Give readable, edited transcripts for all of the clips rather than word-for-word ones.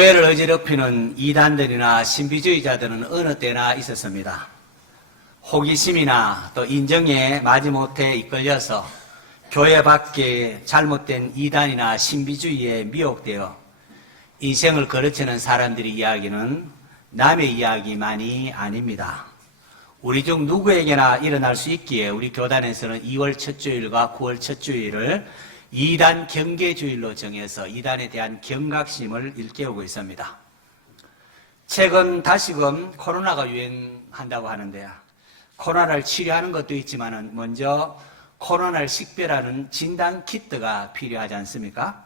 교회를 어지럽히는 이단들이나 신비주의자들은 어느 때나 있었습니다. 호기심이나 또 인정에 마지못해 이끌려서 교회 밖에 잘못된 이단이나 신비주의에 미혹되어 인생을 거르치는 사람들의 이야기는 남의 이야기만이 아닙니다. 우리 중 누구에게나 일어날 수 있기에 우리 교단에서는 2월 첫 주일과 9월 첫 주일을 이단 경계주일로 정해서 이단에 대한 경각심을 일깨우고 있습니다. 최근 다시금 코로나가 유행한다고 하는데 코로나를 치료하는 것도 있지만 먼저 코로나를 식별하는 진단 키트가 필요하지 않습니까?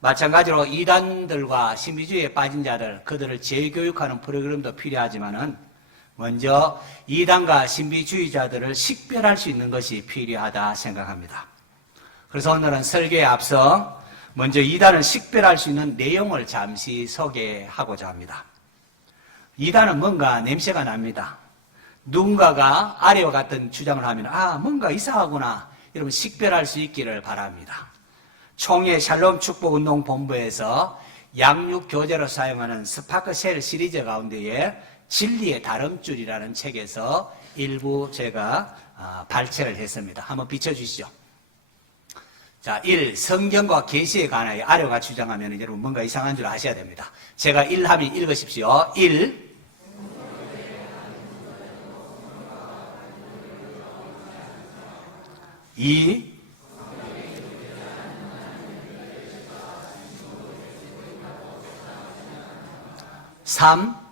마찬가지로 이단들과 신비주의에 빠진 자들, 그들을 재교육하는 프로그램도 필요하지만 먼저 이단과 신비주의자들을 식별할 수 있는 것이 필요하다 생각합니다. 그래서 오늘은 설교에 앞서 먼저 이단을 식별할 수 있는 내용을 잠시 소개하고자 합니다. 이단은 뭔가 냄새가 납니다. 누군가가 아래와 같은 주장을 하면 뭔가 이상하구나 이러면 식별할 수 있기를 바랍니다. 총회 샬롬 축복운동본부에서 양육교재로 사용하는 스파크셀 시리즈 가운데에 진리의 다름줄이라는 책에서 일부 제가 발췌를 했습니다. 한번 비춰주시죠. 자, 1. 성경과 계시에 관하여 아래와 주장하면 여러분 뭔가 이상한 줄 아셔야 됩니다. 제가 1 하면 읽으십시오. 1. 2. 3.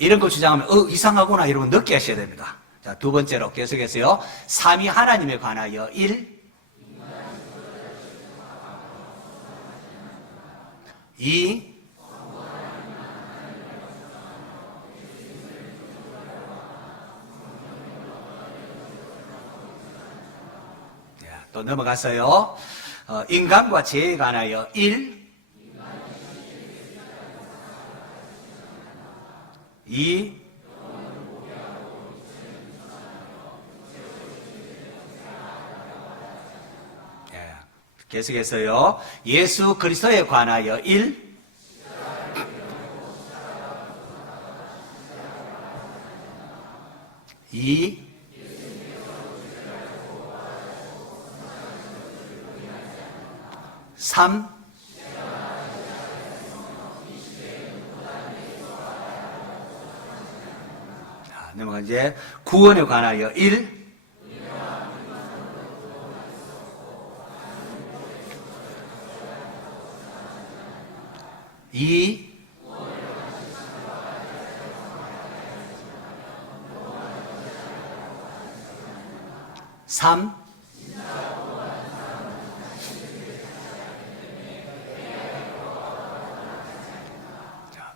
'이런 거 주장하면 이상하구나 이러면 늦게 하셔야 됩니다. 자, 두 번째로 계속해서요. 3위 하나님에 관하여 1. 2. '또 넘어갔어요. 인간과 죄에 관하여 1. 2. 계속해서요. 예수 그리스도에 관하여 1. 2. 3. 넘어가 이제 구원에 관하여 1. 2. 3.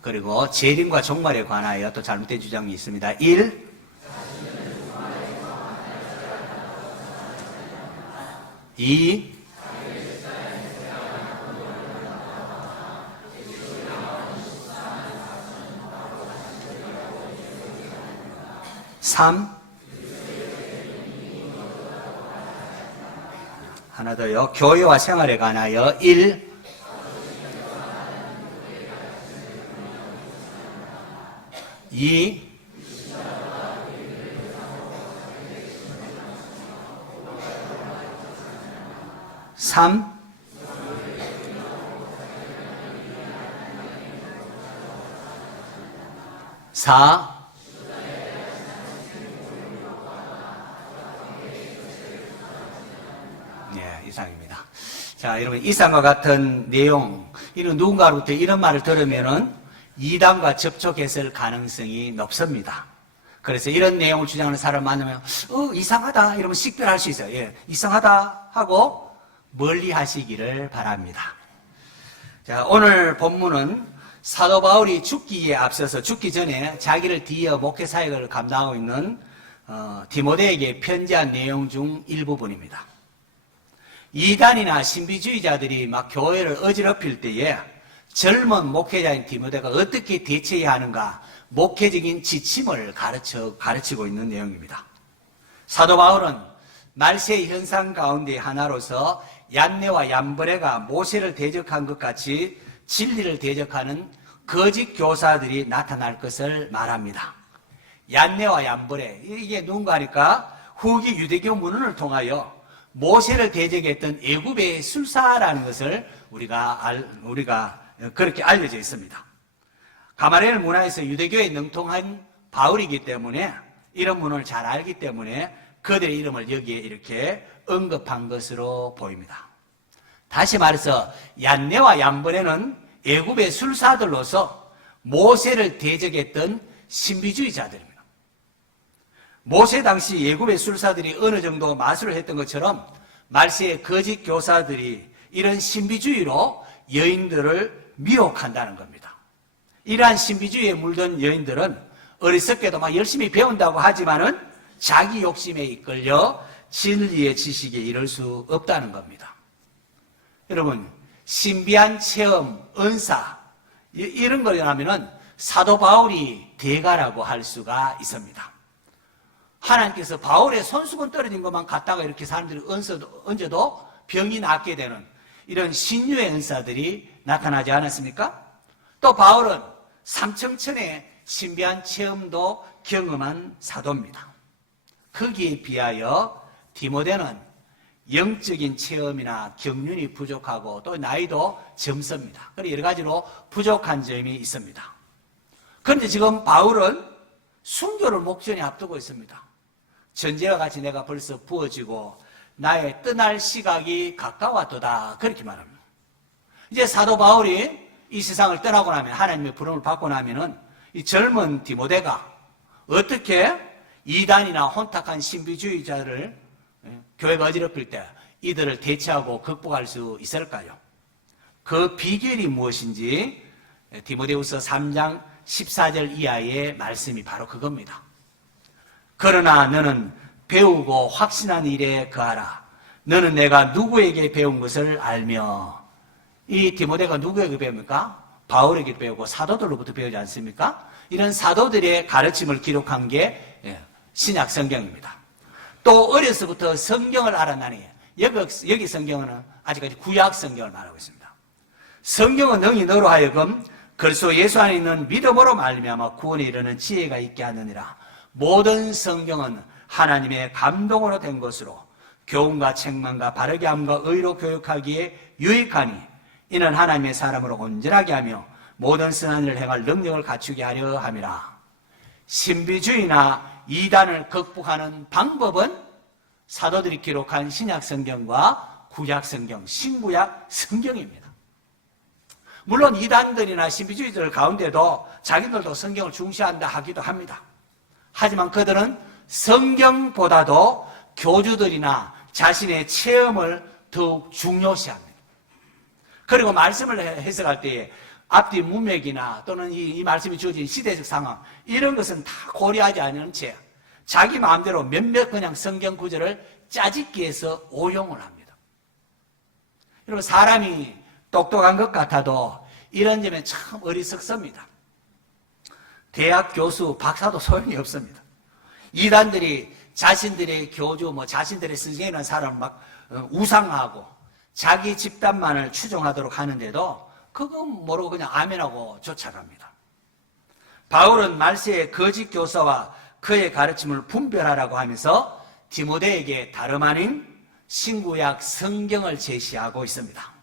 그리고 재림과 종말에 관하여 또 잘못된 주장이 있습니다. 1. 2. 3. 하나 더요. 교회와 생활에 관하여 1. 2. 3. 4. 이상입니다. 자, 여러분, 이상과 같은 내용, 이런 누군가로부터 이런 말을 들으면은 이단과 접촉했을 가능성이 높습니다. 그래서 이런 내용을 주장하는 사람 만나면 이상하다 이러면 식별할 수 있어요. 이상하다 하고 멀리 하시기를 바랍니다. 자, 오늘 본문은 사도 바울이 죽기에 앞서서 죽기 전에 자기를 뒤이어 목회 사역을 감당하고 있는 디모데에게 편지한 내용 중 일부분입니다. 이단이나 신비주의자들이 막 교회를 어지럽힐 때에 젊은 목회자인 디모데가 어떻게 대처해야 하는가 목회적인 지침을 가르치고 있는 내용입니다. 사도 바울은 말세의 현상 가운데 하나로서 얀네와 얀브레가 모세를 대적한 것 같이 진리를 대적하는 거짓 교사들이 나타날 것을 말합니다. 얀네와 얀브레, 이게 누군가 하니까 후기 유대교 문헌을 통하여 모세를 대적했던 애굽의 술사라는 것을 우리가 그렇게 알려져 있습니다. 가마리엘 문화에서 유대교에 능통한 바울이기 때문에 이런 문헌을 잘 알기 때문에 그들의 이름을 여기에 이렇게 언급한 것으로 보입니다. 다시 말해서 얀네와 얀브레는 애굽의 술사들로서 모세를 대적했던 신비주의자들입니다. 모세 당시 애굽의 술사들이 어느 정도 마술을 했던 것처럼 말세의 거짓 교사들이 이런 신비주의로 여인들을 미혹한다는 겁니다. 이러한 신비주의에 물든 여인들은 어리석게도 막 열심히 배운다고 하지만은 자기 욕심에 이끌려 진리의 지식에 이를 수 없다는 겁니다. 여러분, 신비한 체험, 은사 이런 거를 하면은 사도 바울이 대가라고 할 수가 있습니다. 하나님께서 바울의 손수건 떨어진 것만 갖다가 이렇게 사람들이 얹어도 병이 낫게 되는 이런 신유의 은사들이 나타나지 않았습니까? 또 바울은 삼청천의 신비한 체험도 경험한 사도입니다. 거기에 비하여 디모데는 영적인 체험이나 경륜이 부족하고 또 나이도 젊습니다. 그리고 여러 가지로 부족한 점이 있습니다. 그런데 지금 바울은 순교를 목전에 앞두고 있습니다. 전제와 같이 내가 벌써 부어지고 나의 떠날 시각이 가까웠도다, 그렇게 말합니다. 이제 사도 바울이 이 세상을 떠나고 나면, 하나님의 부름을 받고 나면은 이 젊은 디모데가 어떻게 이단이나 혼탁한 신비주의자를 교회가 어지럽힐 때 이들을 대처하고 극복할 수 있을까요? 그 비결이 무엇인지 디모데후서 3장 14절 이하의 말씀이 바로 그겁니다. 그러나 너는 배우고 확신한 일에 거하라. 너는 내가 누구에게 배운 것을 알며. 이 디모데가 누구에게 배웁니까? 바울에게 배우고 사도들로부터 배우지 않습니까? 이런 사도들의 가르침을 기록한 게 신약 성경입니다. 또 어려서부터 성경을 알아나니, 여기 성경은 아직까지 구약 성경을 말하고 있습니다. 성경은 능히 너로 하여금 그리스도 예수 안에 있는 믿음으로 말미암아 구원에 이르는 지혜가 있게 하느니라. 모든 성경은 하나님의 감동으로 된 것으로 교훈과 책망과 바르게 함과 의로 교육하기에 유익하니 이는 하나님의 사람으로 온전하게 하며 모든 선한 일을 행할 능력을 갖추게 하려 함이라. 신비주의나 이단을 극복하는 방법은 사도들이 기록한 신약 성경과 구약 성경, 신구약 성경입니다. 물론 이단들이나 신비주의들 가운데도 자기들도 성경을 중시한다 하기도 합니다. 하지만 그들은 성경보다도 교주들이나 자신의 체험을 더욱 중요시합니다. 그리고 말씀을 해석할 때에 앞뒤 문맥이나 또는 이 말씀이 주어진 시대적 상황, 이런 것은 다 고려하지 않은 채 자기 마음대로 몇몇 그냥 성경 구절을 짜집기해서 오용을 합니다. 여러분, 사람이 똑똑한 것 같아도 이런 점에 참 어리석습니다. 대학 교수, 박사도 소용이 없습니다. 이단들이 자신들의 교주, 자신들의 선생이라는 사람을 막 우상하고 자기 집단만을 추종하도록 하는데도 그건 모르고 그냥 아멘하고 쫓아갑니다. 바울은 말세의 거짓 교사와 그의 가르침을 분별하라고 하면서 디모데에게 다름 아닌 신구약 성경을 제시하고 있습니다.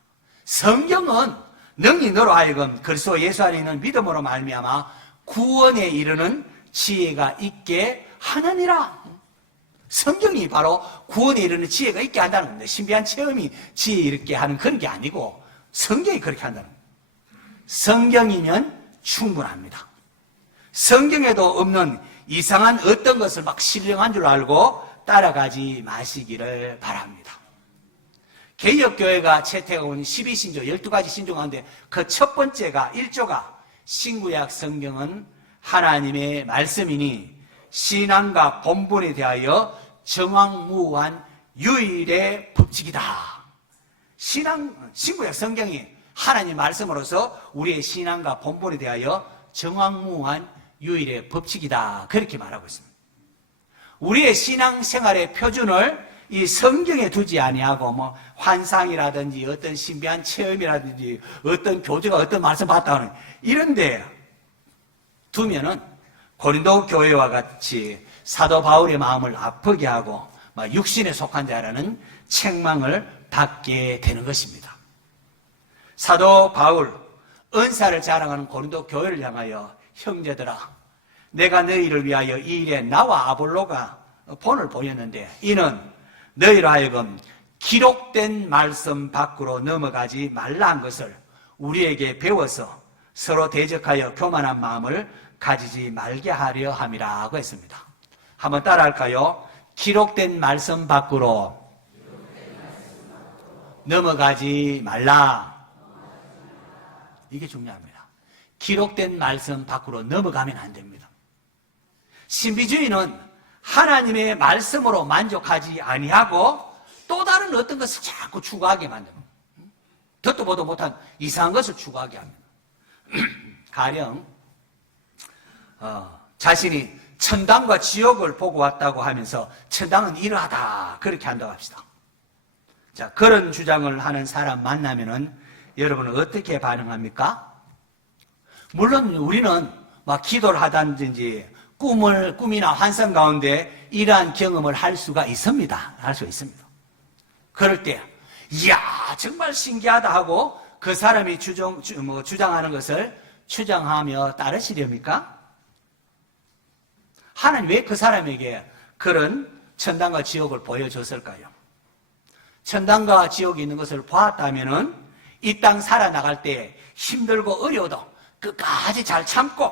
성경은 능히 너로 하여금 그리스도 예수 안에 있는 믿음으로 말미암아 구원에 이르는 지혜가 있게 하느니라. 성경이 바로 구원에 이르는 지혜가 있게 한다는 겁니다. 신비한 체험이 지혜 있게 하는 그런 게 아니고 성경이 그렇게 한다는 겁니다. 성경이면 충분합니다. 성경에도 없는 이상한 어떤 것을 막 신령한 줄 알고 따라가지 마시기를 바랍니다. 개혁교회가 채택해온 12신조, 12가지 신조 가운데 그 첫 번째가 1조가 신구약 성경은 하나님의 말씀이니 신앙과 본분에 대하여 정황무한 유일의 법칙이다. 신구약 성경이 하나님 말씀으로서 우리의 신앙과 본분에 대하여 정황무한 유일의 법칙이다. 그렇게 말하고 있습니다. 우리의 신앙생활의 표준을 이 성경에 두지 아니하고 뭐 환상이라든지 어떤 신비한 체험이라든지 어떤 교주가 어떤 말씀 봤다는 이런데 두면은 고린도 교회와 같이 사도 바울의 마음을 아프게 하고 육신에 속한 자라는 책망을 받게 되는 것입니다. 사도 바울 은사를 자랑하는 고린도 교회를 향하여 형제들아 내가 너희를 위하여 이 일에 나와 아볼로가 본을 보였는데 이는 너희로 하여금 기록된 말씀 밖으로 넘어가지 말라 한 것을 우리에게 배워서 서로 대적하여 교만한 마음을 가지지 말게 하려 함이라고 했습니다. 한번 따라할까요? 기록된 말씀 밖으로 넘어가지 말라. 이게 중요합니다. 기록된 말씀 밖으로 넘어가면 안 됩니다. 신비주의는 하나님의 말씀으로 만족하지 아니하고 또 다른 어떤 것을 자꾸 추구하게 만듭니다. 듣도 보도 못한 이상한 것을 추구하게 합니다. 가령 자신이 천당과 지옥을 보고 왔다고 하면서 천당은 이러하다 그렇게 한다고 합시다. 자, 그런 주장을 하는 사람 만나면은 여러분은 어떻게 반응합니까? 물론 우리는 막 기도를 하든지 꿈이나 환상 가운데 이러한 경험을 할 수가 있습니다. 할 수 있습니다. 그럴 때, 이야, 정말 신기하다 하고 그 사람이 주장하는 것을 추정하며 따르시렵니까? 하나님 왜 그 사람에게 그런 천당과 지옥을 보여줬을까요? 천당과 지옥이 있는 것을 보았다면은 이 땅 살아나갈 때 힘들고 어려워도 끝까지 잘 참고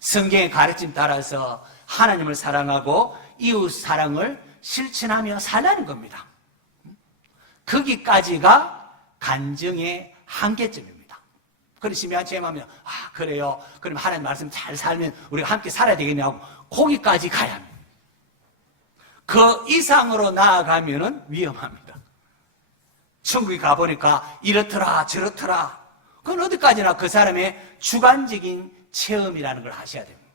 성경의 가르침 따라서 하나님을 사랑하고 이웃 사랑을 실천하며 살라는 겁니다. 거기까지가 간증의 한계점입니다. 그런 심야한 체험하면 그래요. 그럼 하나님 말씀 잘 살면 우리가 함께 살아야 되겠냐고 거기까지 가야 합니다. 그 이상으로 나아가면은 위험합니다. 천국에 가보니까 이렇더라 저렇더라. 그건 어디까지나 그 사람의 주관적인 체험이라는 걸 아셔야 됩니다.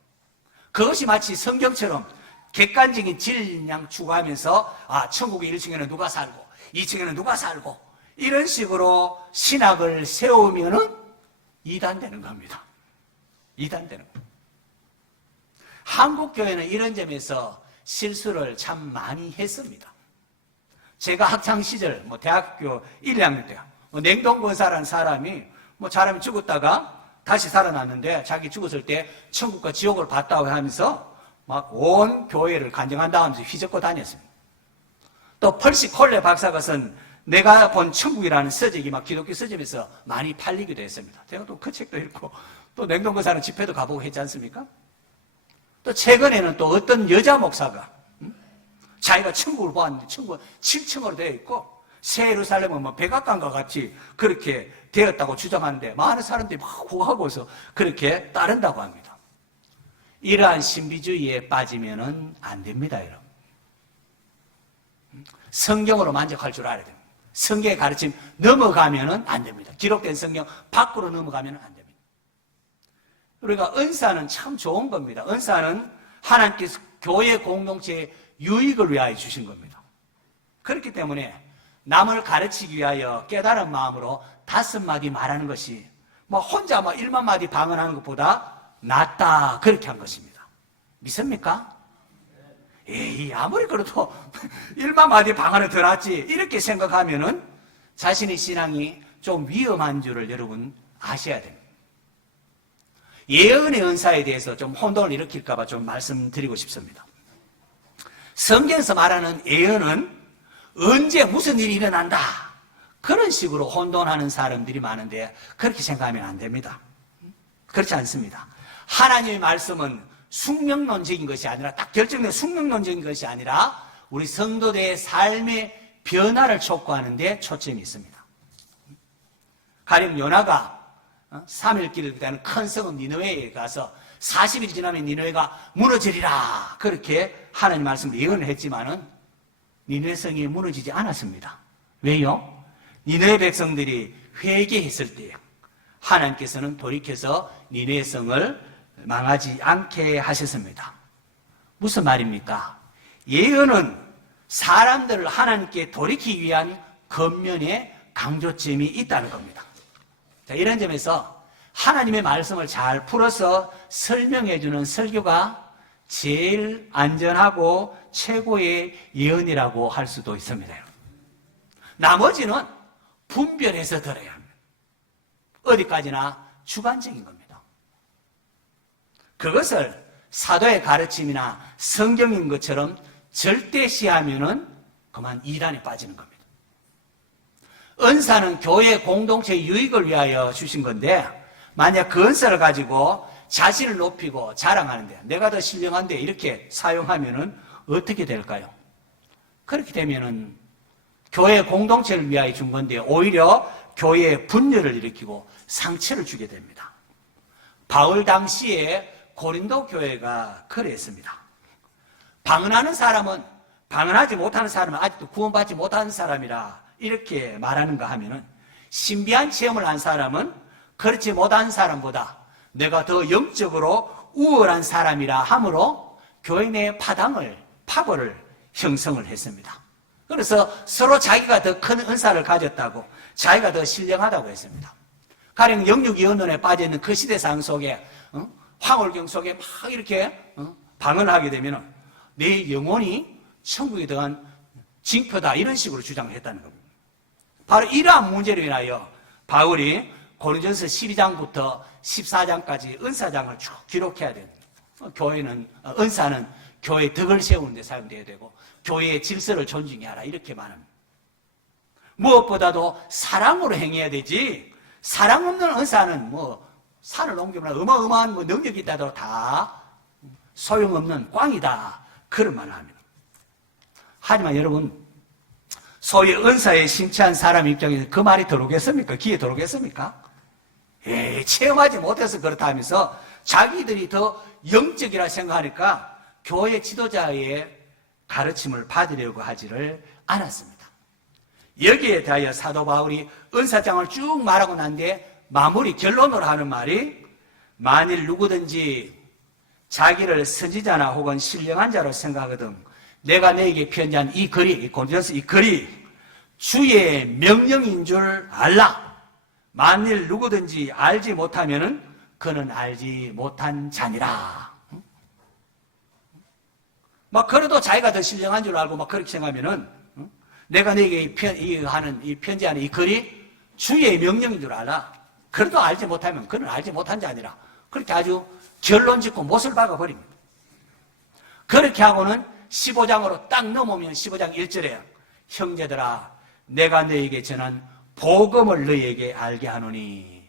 그것이 마치 성경처럼 객관적인 진리양 추구하면서 천국의 1층에는 누가 살고 2층에는 누가 살고 이런 식으로 신학을 세우면은 이단되는 겁니다. 이단되는 겁니다. 한국교회는 이런 점에서 실수를 참 많이 했습니다. 제가 학창시절 대학교 1, 2학년 때 냉동권사라는 사람이 사람이 죽었다가 다시 살아났는데 자기 죽었을 때 천국과 지옥을 봤다고 하면서 막 온 교회를 간증한다 하면서 휘젓고 다녔습니다. 또 펄시 콜레 박사가 쓴 내가 본 천국이라는 서적이 막 기독교 서점에서 많이 팔리기도 했습니다. 제가 또 그 책도 읽고 또 냉동권사는 집회도 가보고 했지 않습니까? 또 최근에는 또 어떤 여자 목사가 자기가 천국을 보았는데 천국은 7층으로 되어 있고 새 예루살렘은 백악관과 같이 그렇게 되었다고 주장하는데 많은 사람들이 막 호하고서 그렇게 따른다고 합니다. 이러한 신비주의에 빠지면은 안 됩니다, 여러분. 성경으로 만족할 줄 알아야 됩니다. 성경의 가르침 넘어가면은 안 됩니다. 기록된 성경 밖으로 넘어가면은 안 됩니다. 우리가 은사는 참 좋은 겁니다. 은사는 하나님께서 교회 공동체의 유익을 위하여 주신 겁니다. 그렇기 때문에 남을 가르치기 위하여 깨달은 마음으로 5마디 말하는 것이 혼자 1만 마디 방언하는 것보다 낫다 그렇게 한 것입니다. 믿습니까? 에이, 아무리 그래도 1만 마디 방언은 더 낫지 이렇게 생각하면은 자신의 신앙이 좀 위험한 줄을 여러분 아셔야 됩니다. 예언의 은사에 대해서 좀 혼돈을 일으킬까 봐 좀 말씀드리고 싶습니다. 성경에서 말하는 예언은 언제 무슨 일이 일어난다 그런 식으로 혼돈하는 사람들이 많은데 그렇게 생각하면 안 됩니다. 그렇지 않습니다. 하나님의 말씀은 숙명론적인 것이 아니라 딱 결정된 숙명론적인 것이 아니라 우리 성도들의 삶의 변화를 촉구하는 데 초점이 있습니다. 가령 요나가 3일 길을 기다리는 큰 성읍 니느웨에 가서 40일 지나면 니느웨가 무너지리라 그렇게 하나님 말씀을 예언을 했지만은 니느웨 성이 무너지지 않았습니다. 왜요? 니느웨 백성들이 회개했을 때 하나님께서는 돌이켜서 니느웨 성을 망하지 않게 하셨습니다. 무슨 말입니까? 예언은 사람들을 하나님께 돌이키기 위한 겉면의 강조점이 있다는 겁니다. 자, 이런 점에서 하나님의 말씀을 잘 풀어서 설명해주는 설교가 제일 안전하고 최고의 예언이라고 할 수도 있습니다. 나머지는 분별해서 들어야 합니다. 어디까지나 주관적인 겁니다. 그것을 사도의 가르침이나 성경인 것처럼 절대시하면은 그만 이단에 빠지는 겁니다. 은사는 교회 공동체 유익을 위하여 주신 건데, 만약 그 은사를 가지고 자신을 높이고 자랑하는데, 내가 더 신령한데 이렇게 사용하면은 어떻게 될까요? 그렇게 되면은 교회 공동체를 위하여 준 건데 오히려 교회에 분열을 일으키고 상처를 주게 됩니다. 바울 당시에 고린도 교회가 그랬습니다. 방언하는 사람은, 방언하지 못하는 사람은 아직도 구원받지 못하는 사람이라 이렇게 말하는가 하면은, 신비한 체험을 한 사람은 그렇지 못한 사람보다 내가 더 영적으로 우월한 사람이라 함으로 교회 내 파벌을 형성을 했습니다. 그래서 서로 자기가 더 큰 은사를 가졌다고, 자기가 더 신령하다고 했습니다. 가령 영육이언론에 빠져있는 그 시대상 속에, 황홀경 속에 막 이렇게 방언을 하게 되면 내 영혼이 천국에 들어간 징표다, 이런 식으로 주장을 했다는 겁니다. 바로 이러한 문제로 인하여 바울이 고린전서 12장부터 14장까지 은사장을 쭉 기록해야 됩니다. 교회는, 은사는 교회의 덕을 세우는 데 사용되어야 되고 교회의 질서를 존중해야 하라, 이렇게 말합니다. 무엇보다도 사랑으로 행해야 되지, 사랑 없는 은사는 산을 옮기면 어마어마한 능력이 있다도 다 소용없는 꽝이다, 그런 말을 합니다. 하지만 여러분, 소위 은사에 심취한 사람 입장에서 그 말이 들어오겠습니까? 귀에 들어오겠습니까? 체험하지 못해서 그렇다 하면서 자기들이 더 영적이라 생각하니까 교회 지도자의 가르침을 받으려고 하지를 않았습니다. 여기에 대하여 사도 바울이 은사장을 쭉 말하고 난 뒤에 마무리 결론으로 하는 말이, 만일 누구든지 자기를 선지자나 혹은 신령한 자로 생각하거든 내가 너에게 편지한 이 글이, 고린도전서 이 글이 주의 명령인 줄 알라. 만일 누구든지 알지 못하면은 그는 알지 못한 자니라. 막 그래도 자기가 더 신령한 줄 알고 막 그렇게 생각하면은, 내가 너에게 이 편지하는 이 글이 주의 명령인 줄 알아. 그래도 알지 못하면 그는 알지 못한 자니라. 그렇게 아주 결론 짓고 못을 박아버립니다. 그렇게 하고는 15장으로 딱 넘으면 15장 1절에, 형제들아 내가 너에게 전한 복음을 너희에게 알게 하노니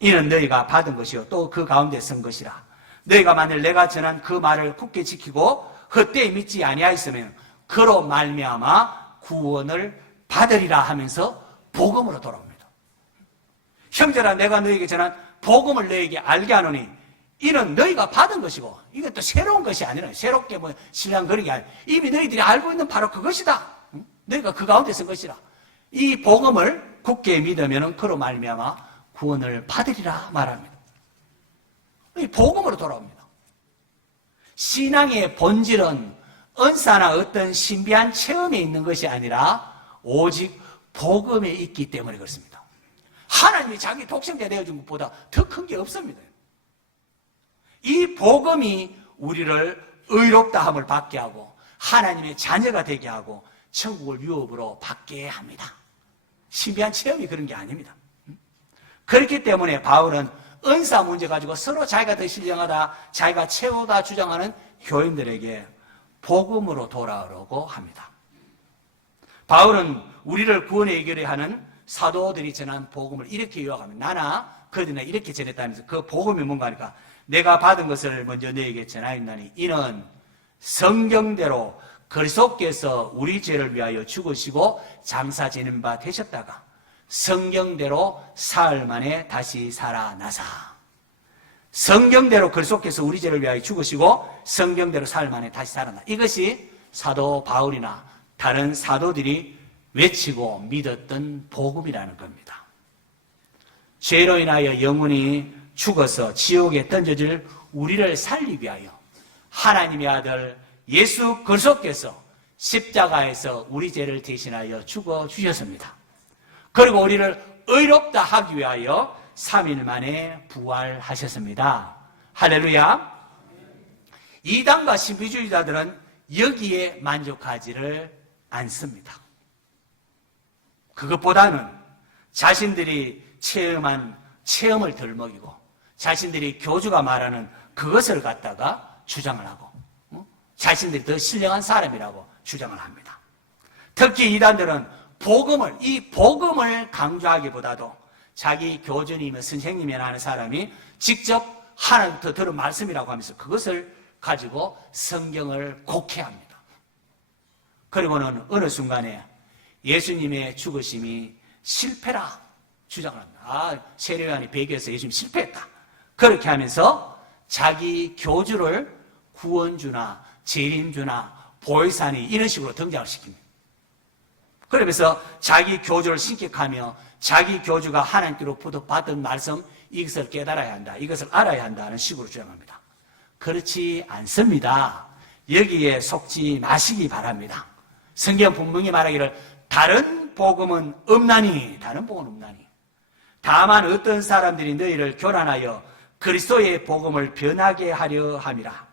이는 너희가 받은 것이요 또 그 가운데 선 것이라. 너희가 만일 내가 전한 그 말을 굳게 지키고 헛되이 믿지 아니하였으면 그로 말미암아 구원을 받으리라 하면서 복음으로 돌아옵니다. 형제라 내가 너희에게 전한 복음을 너희에게 알게 하노니 이는 너희가 받은 것이고, 이건 또 새로운 것이 아니라, 새롭게 신랑 그런 게 아니라 이미 너희들이 알고 있는 바로 그것이다. 너희가 그 가운데 선 것이라. 이 복음을 굳게 믿으면 그로 말미암아 구원을 받으리라 말합니다. 이 복음으로 돌아옵니다. 신앙의 본질은 은사나 어떤 신비한 체험에 있는 것이 아니라 오직 복음에 있기 때문에 그렇습니다. 하나님이 자기 독생자 되어준 것보다 더 큰 게 없습니다. 이 복음이 우리를 의롭다함을 받게 하고 하나님의 자녀가 되게 하고 천국을 유업으로 받게 합니다. 신비한 체험이 그런 게 아닙니다. 그렇기 때문에 바울은 은사 문제 가지고 서로 자기가 더 신령하다, 자기가 최고다 주장하는 교인들에게 복음으로 돌아오라고 합니다. 바울은 우리를 구원에 이르게 하는 사도들이 전한 복음을 이렇게 요약합니다. 나나 그들이나 이렇게 전했다면서 그 복음이 뭔가 하니까, 내가 받은 것을 먼저 너에게 전하였나니 이는 성경대로 그리스도께서 우리 죄를 위하여 죽으시고 장사 지는 바 되셨다가 성경대로 사흘 만에 다시 살아나사. 성경대로 그리스도께서 우리 죄를 위하여 죽으시고 성경대로 사흘 만에 다시 살아나. 이것이 사도 바울이나 다른 사도들이 외치고 믿었던 복음이라는 겁니다. 죄로 인하여 영혼이 죽어서 지옥에 던져질 우리를 살리기 위하여 하나님의 아들 예수 그리스도께서 십자가에서 우리 죄를 대신하여 죽어 주셨습니다. 그리고 우리를 의롭다 하기 위하여 3일 만에 부활하셨습니다. 할렐루야. 이단과 신비주의자들은 여기에 만족하지를 않습니다. 그것보다는 자신들이 체험한 체험을 덜 먹이고 자신들이 교주가 말하는 그것을 갖다가 주장을 하고 자신들이 더 신령한 사람이라고 주장을 합니다. 특히 이단들은 이 복음을 강조하기보다도 자기 교주님이며 선생님이나 하는 사람이 직접 하나님부터 들은 말씀이라고 하면서 그것을 가지고 성경을 곡해합니다. 그리고는 어느 순간에 예수님의 죽으심이 실패라 주장을 합니다. 세례요한이 배교해서 예수님이 실패했다. 그렇게 하면서 자기 교주를 구원주나 재림주나 보혜사니 이런 식으로 등장을 시킵니다. 그러면서 자기 교주를 신격하며 자기 교주가 하나님께로부터 받은 말씀 이것을 깨달아야 한다. 이것을 알아야 한다는 식으로 주장합니다. 그렇지 않습니다. 여기에 속지 마시기 바랍니다. 성경 분명히 말하기를 다른 복음은 없나니 다만 어떤 사람들이 너희를 교란하여 그리스도의 복음을 변하게 하려 함이라.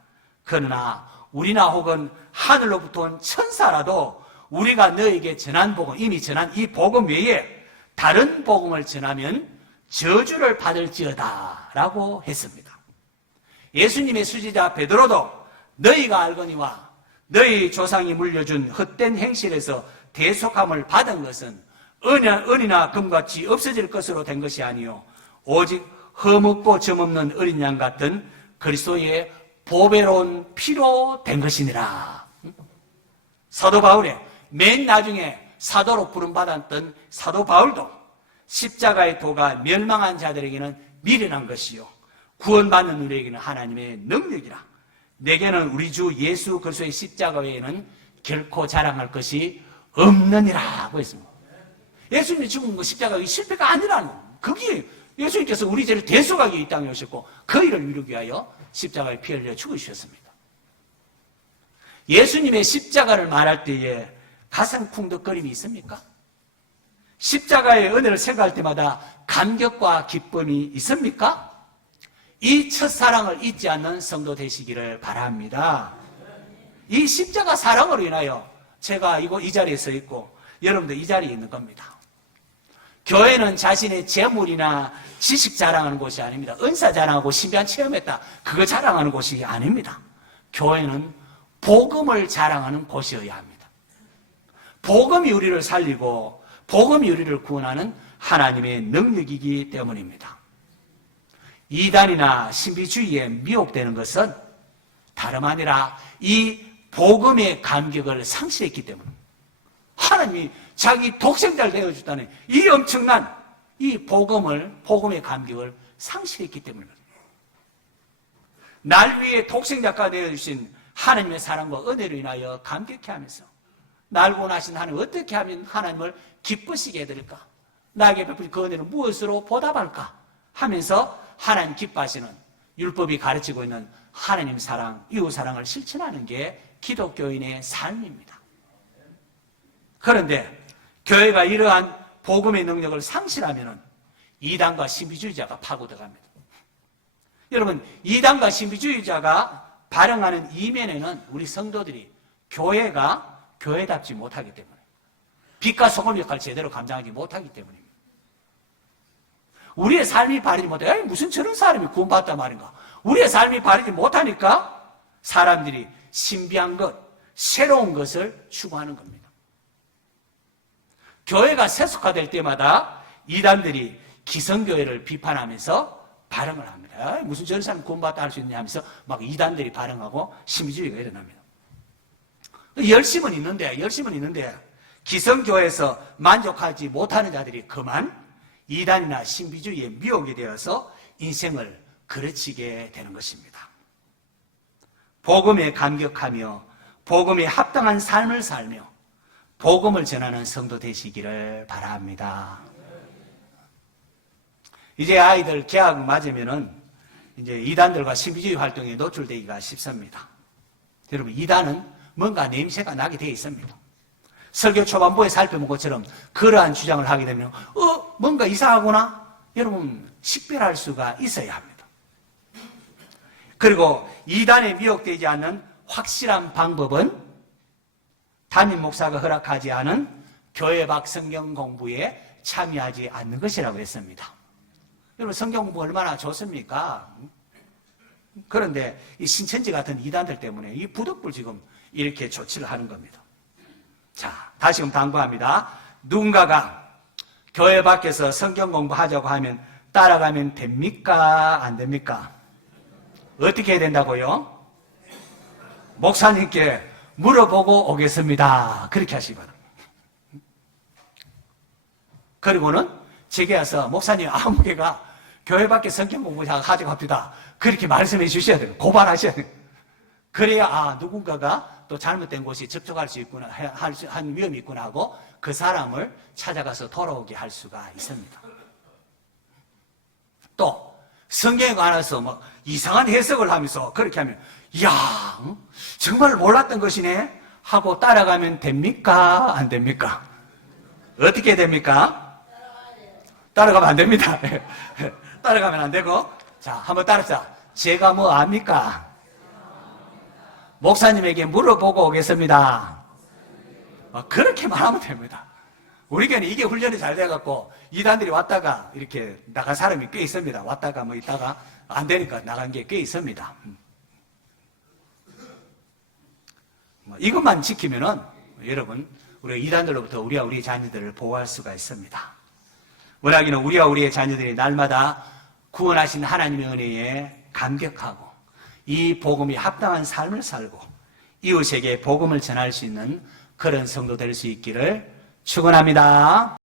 그러나 우리나 혹은 하늘로부터 온 천사라도 우리가 너에게 전한 복음, 이미 전한 이 복음 외에 다른 복음을 전하면 저주를 받을지어다 라고 했습니다. 예수님의 수지자 베드로도 너희가 알거니와 너희 조상이 물려준 헛된 행실에서 대속함을 받은 것은 은이나 금같이 없어질 것으로 된 것이 아니요 오직 흠없고 점없는 어린 양 같은 그리스도의 보배로운 피로 된 것이니라. 사도 바울의 맨 나중에 사도로 부름받았던 사도 바울도 십자가의 도가 멸망한 자들에게는 미련한 것이요 구원받는 우리에게는 하나님의 능력이라. 내게는 우리 주 예수 그리스도의 십자가 외에는 결코 자랑할 것이 없느니라 하고 있습니다. 예수님이 죽은 거 십자가의 실패가 아니라는 거예요. 그게 예수님께서 우리 죄를 대속하기 위해 이 땅에 오셨고 그 일을 이루기 위하여 십자가에 피 흘려 죽으셨습니다. 예수님의 십자가를 말할 때에 가슴 쿵덕거림이 있습니까? 십자가의 은혜를 생각할 때마다 감격과 기쁨이 있습니까? 이 첫사랑을 잊지 않는 성도 되시기를 바랍니다. 이 십자가 사랑으로 인하여 제가 이 자리에 서 있고 여러분도 이 자리에 있는 겁니다. 교회는 자신의 재물이나 지식 자랑하는 곳이 아닙니다. 은사 자랑하고 신비한 체험했다. 그거 자랑하는 곳이 아닙니다. 교회는 복음을 자랑하는 곳이어야 합니다. 복음이 우리를 살리고 복음이 우리를 구원하는 하나님의 능력이기 때문입니다. 이단이나 신비주의에 미혹되는 것은 다름 아니라 이 복음의 감격을 상실했기 때문입니다. 하나님이 자기 독생자를 내어줬다는 이 엄청난 이 복음의 감격을 상실했기 때문입니다. 날 위해 독생자가 내어주신 하나님의 사랑과 은혜로 인하여 감격해 하면서 날 원하신 하나님 어떻게 하면 하나님을 기쁘시게 해드릴까? 나에게 베풀 그 은혜를 무엇으로 보답할까? 하면서 하나님 기뻐하시는 율법이 가르치고 있는 하나님 사랑, 이웃 사랑을 실천하는 게 기독교인의 삶입니다. 그런데 교회가 이러한 복음의 능력을 상실하면 이단과 신비주의자가 파고들어갑니다. 여러분, 이단과 신비주의자가 발행하는 이면에는 우리 성도들이 교회가 교회답지 못하기 때문에 빛과 소금 역할을 제대로 감당하지 못하기 때문입니다. 우리의 삶이 바르지 못해. 무슨 저런 사람이 구원받았단 말인가? 우리의 삶이 바르지 못하니까 사람들이 신비한 것, 새로운 것을 추구하는 겁니다. 교회가 세속화될 때마다 이단들이 기성교회를 비판하면서 발언을 합니다. 무슨 저런 사람 구원받다 할 수 있냐 하면서 막 이단들이 발언하고 신비주의가 일어납니다. 열심은 있는데 기성교회에서 만족하지 못하는 자들이 그만 이단이나 신비주의에 미혹이 되어서 인생을 그르치게 되는 것입니다. 복음에 감격하며 복음에 합당한 삶을 살며 복음을 전하는 성도 되시기를 바랍니다. 이제 아이들 개학 맞으면은 이제 이단들과 신비주의 활동에 노출되기가 쉽습니다. 여러분, 이단은 뭔가 냄새가 나게 되어 있습니다. 설교 초반부에 살펴본 것처럼 그러한 주장을 하게 되면 뭔가 이상하구나. 여러분, 식별할 수가 있어야 합니다. 그리고 이단에 미혹되지 않는 확실한 방법은 담임 목사가 허락하지 않은 교회 밖 성경 공부에 참여하지 않는 것이라고 했습니다. 여러분, 성경 공부 얼마나 좋습니까? 그런데 이 신천지 같은 이단들 때문에 이 부득불 지금 이렇게 조치를 하는 겁니다. 자, 다시금 당부합니다. 누군가가 교회 밖에서 성경 공부하자고 하면 따라가면 됩니까? 안 됩니까? 어떻게 해야 된다고요? 목사님께 물어보고 오겠습니다. 그렇게 하시기 바랍니다. 그리고는 제게 와서 목사님 아무개가 교회 밖에 성경 공부하자고 합니다. 그렇게 말씀해 주셔야 돼요. 고발하셔야 돼요. 그래야 누군가가 또 잘못된 곳이 접촉할 수 있구나, 한 위험이 있구나 하고 그 사람을 찾아가서 돌아오게 할 수가 있습니다. 또 성경에 관해서 뭐 이상한 해석을 하면서 그렇게 하면 이야, 정말 몰랐던 것이네 하고 따라가면 됩니까? 안 됩니까? 어떻게 됩니까? 따라가면 안 됩니다. 따라가면 안 되고, 자, 한번 따라합시다. 제가 뭐 압니까? 목사님에게 물어보고 오겠습니다. 그렇게 말하면 됩니다. 우리 교회는 이게 훈련이 잘 돼갖고 이단들이 왔다가 이렇게 나간 사람이 꽤 있습니다. 왔다가 뭐 있다가 안 되니까 나간 게 꽤 있습니다. 이것만 지키면은 여러분, 우리 이단들로부터 우리와 우리의 자녀들을 보호할 수가 있습니다. 원하기는 우리와 우리의 자녀들이 날마다 구원하신 하나님의 은혜에 감격하고 이 복음이 합당한 삶을 살고 이웃에게 복음을 전할 수 있는 그런 성도 될 수 있기를 축원합니다.